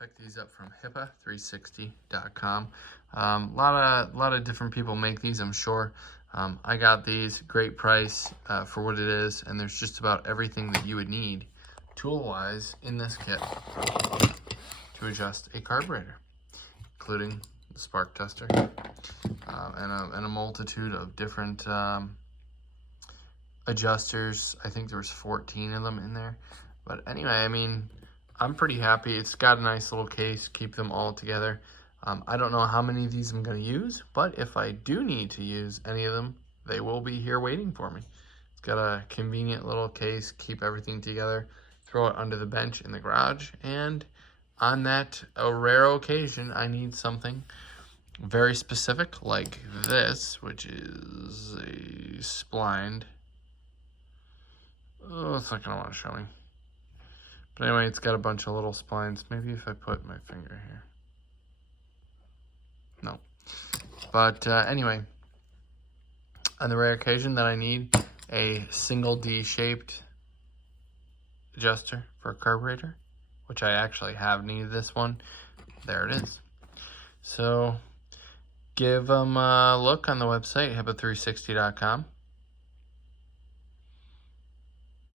Picked these up from HIPAA360.com. Lot of different people make these, I'm sure. I got these, great price for what it is, and there's just about everything that you would need tool-wise in this kit to adjust a carburetor, including the spark tester and a multitude of different adjusters. I think there was 14 of them in there. But anyway, I mean, I'm pretty happy. It's got a nice little case, keep them all together. I don't know how many of these I'm going to use, but if I do need to use any of them, they will be here waiting for me. It's got a convenient little case, keep everything together, throw it under the bench in the garage, and on that rare occasion, I need something very specific like this, which is a splined. Oh, it's not going to want to show me. But anyway, it's got a bunch of little splines. Maybe if I put my finger here. No. But anyway, on the rare occasion that I need a single D-shaped adjuster for a carburetor, which I actually have needed this one, there it is. So give them a look on the website, HIPAA360.com.